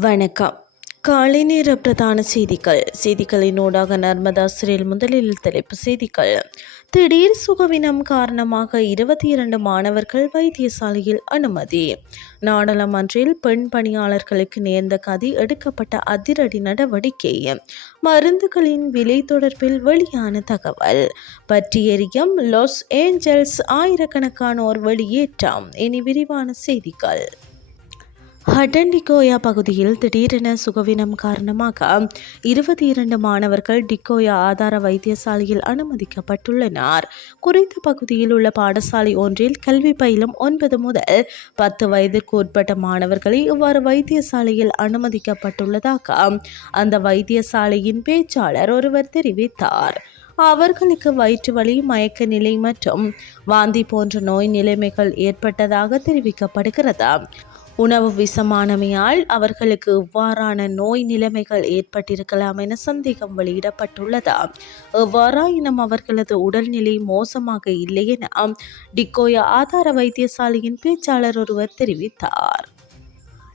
வணக்கம். காலை நேர பிரதான செய்திகள். செய்திகளினூடாக நர்மதா சிறையில் முதலில் தலைப்பு செய்திகள். திடீர் சுகவினம் காரணமாக இருபத்தி இரண்டு மாணவர்கள் வைத்தியசாலையில் அனுமதி. நாடாளுமன்றில் பெண் பணியாளர்களுக்கு நேர்ந்த கதி எடுக்கப்பட்ட அதிரடி நடவடிக்கை. மருந்துகளின் விலை தொடர்பில் வெளியான தகவல். பற்றியறியும் லாஸ் ஏஞ்சல்ஸ் ஆயிரக்கணக்கானோர் வெளியேற்றம். இனி விரிவான செய்திகள். ஹட்டன் பகுதியில் திடீரென சுகவீனம் காரணமாக இருபத்தி இரண்டு மாணவர்கள் டிக்கோயா ஆதார வைத்தியசாலையில் அனுமதிக்கப்பட்டுள்ளனர். குறித்த பகுதியில் உள்ள பாடசாலை ஒன்றில் கல்வி பயிலும் ஒன்பது முதல் பத்து வயதிற்கு உட்பட்ட மாணவர்களை இவ்வாறு வைத்தியசாலையில் அனுமதிக்கப்பட்டுள்ளதாக அந்த வைத்தியசாலையின் பேச்சாளர் ஒருவர் தெரிவித்தார். அவர்களுக்கு வயிற்று வலி மயக்க நிலை மற்றும் வாந்தி போன்ற நோய் நிலைமைகள் ஏற்பட்டதாக தெரிவிக்கப்படுகிறது. உணவு விஷமானமையால் அவர்களுக்கு இவ்வாறான நோய் நிலைமைகள் ஏற்பட்டிருக்கலாம் என சந்தேகம் வெளியிடப்பட்டுள்ளதா? எவ்வாறாயினும் அவர்களது உடல்நிலை மோசமாக இல்லை என டிக்கோயா ஆதார வைத்தியசாலையின் பேச்சாளர் ஒருவர் தெரிவித்தார்.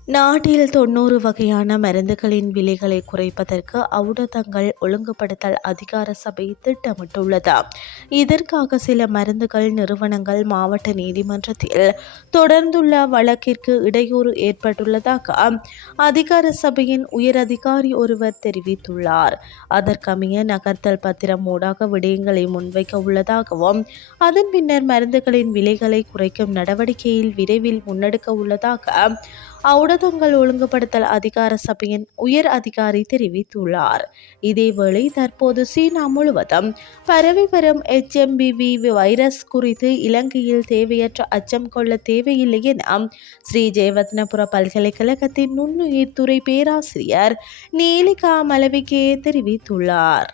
நாட்டில் தொண்ணூறு வகையான மருந்துகளின் விலைகளை குறைப்பதற்கு அவுடதங்கள் ஒழுங்குபடுத்தல் அதிகார சபை திட்டமிட்டுள்ளது. இதற்காக சில மருந்துகள் நிறுவனங்கள் மாவட்ட நீதிமன்றத்தில் தொடர்ந்துள்ள வழக்கிற்கு இடையூறு ஏற்பட்டுள்ளதாக அதிகார சபையின் உயர் அதிகாரி ஒருவர் தெரிவித்துள்ளார். அதற்கமைய நகர்த்தல் பத்திரம் ஊடாக விடயங்களை முன்வைக்க உள்ளதாகவும் அதன் பின்னர் மருந்துகளின் விலைகளை குறைக்கும் நடவடிக்கையில் விரைவில் முன்னெடுக்க உள்ளதாக ஊடகங்கள் ஒழுங்குபடுத்தல் அதிகார சபையின் உயர் அதிகாரி தெரிவித்துள்ளார். இதேவேளை தற்போது சீனா முழுவதும் பரவி வரும் எச்எம்பிவி வைரஸ் குறித்து இலங்கையில் தேவையற்ற அச்சம் கொள்ள தேவையில்லை என ஸ்ரீ ஜெயவத்னபுர பல்கலைக்கழகத்தின் நுண்ணுயிர் துறை பேராசிரியர் நீலிகா மலவிகே தெரிவித்துள்ளார்.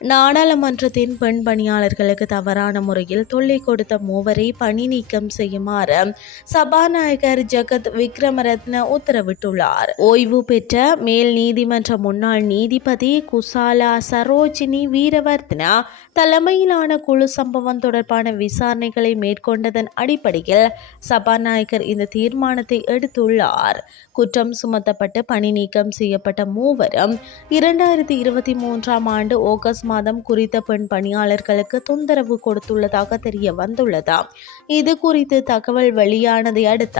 நாடாளுமன்றத்தின் பெண் பணியாளர்களுக்கு தவறான முறையில் தொல்லை கொடுத்த மூவரை பணி நீக்கம் செய்யுமாறு சபாநாயகர் ஜெகத் விக்ரமரத்ன உத்தரவிட்டுள்ளார். ஓய்வு பெற்ற மேல் நீதிமன்ற முன்னாள் நீதிபதி குசாலா சரோஜினி வீரவர்தனா தலைமையிலான குழு சம்பவம் தொடர்பான விசாரணைகளை மேற்கொண்டதன் அடிப்படையில் சபாநாயகர் இந்த தீர்மானத்தை எடுத்துள்ளார். குற்றம் சுமத்தப்பட்டு பணி நீக்கம் செய்யப்பட்ட மூவரும் இரண்டாயிரத்தி இருபத்தி மூன்றாம் ஆண்டு ஆகஸ்ட் மாதம் குறித்த பெண் பணியாளர்களுக்கு தொந்தரவு கொடுத்துள்ளதாக தெரிய வந்துள்ளதா. இது குறித்து தகவல் வெளியானதை அடுத்த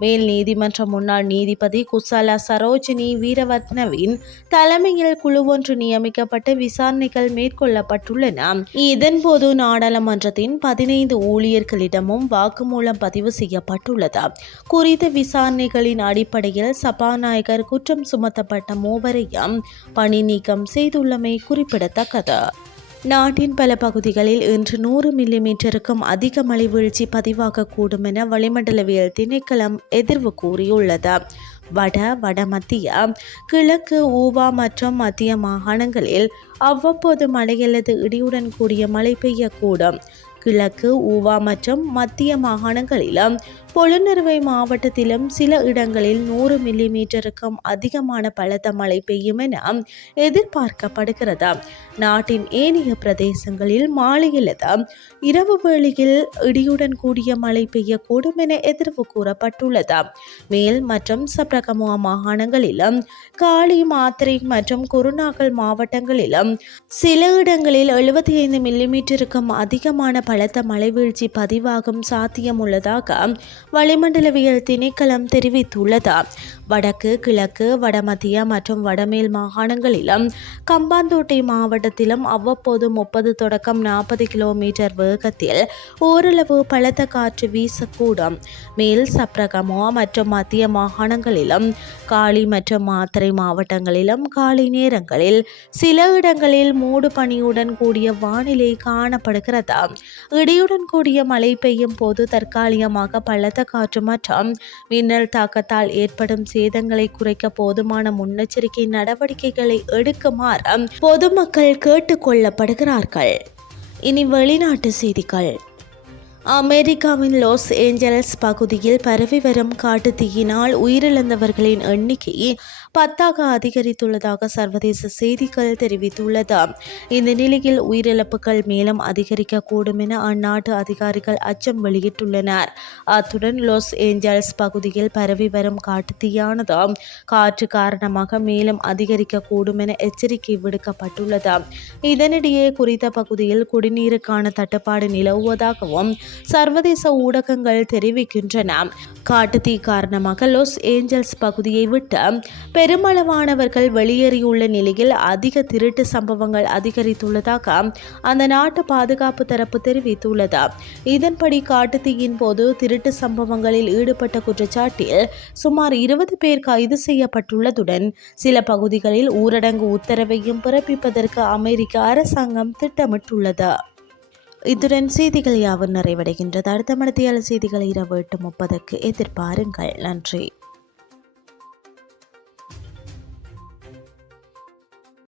மேல் நீதிமன்ற முன்னாள் நீதிபதி குசாலா சரோஜினி வீரவத்னவின் தலைமையில் குழு ஒன்று நியமிக்கப்பட்டு விசாரணைகள் மேற்கொள்ளப்பட்டுள்ளன. இதன்போது நாடாளுமன்றத்தின் பதினைந்து ஊழியர்களிடமும் வாக்குமூலம் பதிவு செய்யப்பட்டுள்ளது. குறித்த விசாரணைகளின் அடிப்படையில் சபாநாயகர் குற்றம் சுமத்தப்பட்ட மூவரையும் பணி நீக்கம் செய்துள்ளமை குறிப்பிடத்தக்கது. உள்ளது நாட்டின் பல பகுதிகளில் இன்று நூறு மில்லிமீட்டருக்கும் அதிக மழை வீழ்ச்சி பதிவாகக்கூடும் என வளிமண்டலவியல் திணைக்களம் எதிர்வு கூறியுள்ளது. வட வடமத்திய கிழக்கு ஊவா மற்றும் மத்திய மாகாணங்களில் அவ்வப்போது மழை அல்லது இடியுடன் கூடிய மழை பெய்யக்கூடும். கிழக்கு ஊவா மற்றும் மத்திய மாகாணங்களிலும் பொழுநறுவை மாவட்டத்திலும் சில இடங்களில் நூறு மில்லி மீட்டருக்கும் அதிகமான பலத்த மழை பெய்யும் என எதிர்பார்க்கப்படுகிறது. நாட்டின் ஏனைய பிரதேசங்களில் மாலையிலது இரவு வேளையில் இடியுடன் கூடிய மழை பெய்யக்கூடும் என எதிர்வு கூறப்பட்டுள்ளது. மேல் மற்றும் சப்ரகமுவா மாகாணங்களிலும் காளி மாத்திரை மற்றும் குருநாகல் மாவட்டங்களிலும் சில இடங்களில் எழுபத்தி ஐந்து மில்லிமீட்டருக்கும் அதிகமான பலத்த மழை வீழ்ச்சி பதிவாகும் சாத்தியம் உள்ளதாக வளிமண்டலவியல் திணைக்களம் தெரிவித்துள்ளது. வடக்கு கிழக்கு வடமத்திய மற்றும் வடமேல் மாகாணங்களிலும் கம்பாந்தோட்டை மாவட்டத்திலும் அவ்வப்போது முப்பது தொடக்கம் நாற்பது கிலோமீட்டர் வேகத்தில் ஓரளவு பலத்த காற்று வீசக்கூடும். மேல் சப்ரகமோ மற்றும் மத்திய மாகாணங்களிலும் காளி மற்றும் மாத்திரை மாவட்டங்களிலும் காலை நேரங்களில் சில இடங்களில் மூடு பனியுடன் கூடிய வானிலை காணப்படுகிறது. இடியுடன் கூடிய மழை பெய்யும் போது தற்காலிகமாக பலத்த காற்று மற்றும். மின்னல் தாக்கத்தால் ஏற்படும் சேதங்களை குறைக்க போதுமான முன்னெச்சரிக்கை நடவடிக்கைகளை எடுக்குமாறு பொதுமக்கள் கேட்டுக்கொள்ளப்படுகிறார்கள் இனி வெளிநாட்டு செய்திகள். அமெரிக்காவின் லாஸ் ஏஞ்சலஸ் பகுதியில் பரவி வரும் காட்டுத்தீயினால் உயிரிழந்தவர்களின் எண்ணிக்கை பத்தாக அதிகரித்துள்ளதாக சர்வதேச செய்திகள் தெரிவித்துள்ளது. இந்த நிலையில் உயிரிழப்புகள் மேலும் அதிகரிக்கக்கூடும் என அந்நாட்டு அதிகாரிகள் அச்சம் வெளியிட்டுள்ளனர். அத்துடன் லாஸ் ஏஞ்சல்ஸ் பகுதியில் பரவி வரும் காட்டுத்தீயானது காற்று காரணமாக மேலும் அதிகரிக்கக்கூடும் என எச்சரிக்கை விடுக்கப்பட்டுள்ளது. இதனிடையே குறித்த பகுதியில் குடிநீருக்கான தட்டுப்பாடு நிலவுவதாகவும் சர்வதேச ஊடகங்கள் தெரிவிக்கின்றன. காட்டுத்தீ காரணமாக லாஸ் ஏஞ்சல்ஸ் பகுதியை விட்டு பெருமளவானவர்கள் வெளியேறியுள்ள நிலையில் அதிக திருட்டு சம்பவங்கள் அதிகரித்துள்ளதாக அந்த நாட்டு பாதுகாப்பு தரப்பு தெரிவித்துள்ளது. இதன்படி காட்டுத்தீயின் போது திருட்டு சம்பவங்களில் ஈடுபட்ட குற்றச்சாட்டில் சுமார் இருபது பேர் கைது செய்யப்பட்டுள்ளதுடன் சில பகுதிகளில் ஊரடங்கு உத்தரவையும் பிறப்பிப்பதற்கு அமெரிக்க அரசாங்கம் திட்டமிட்டுள்ளது. இத்துடன் செய்திகள் யாவும் நிறைவடைகின்றது. அடுத்த மடத்தியால் செய்திகளை இரவு எட்டு முப்பதுக்கு எதிர்பாருங்கள். நன்றி.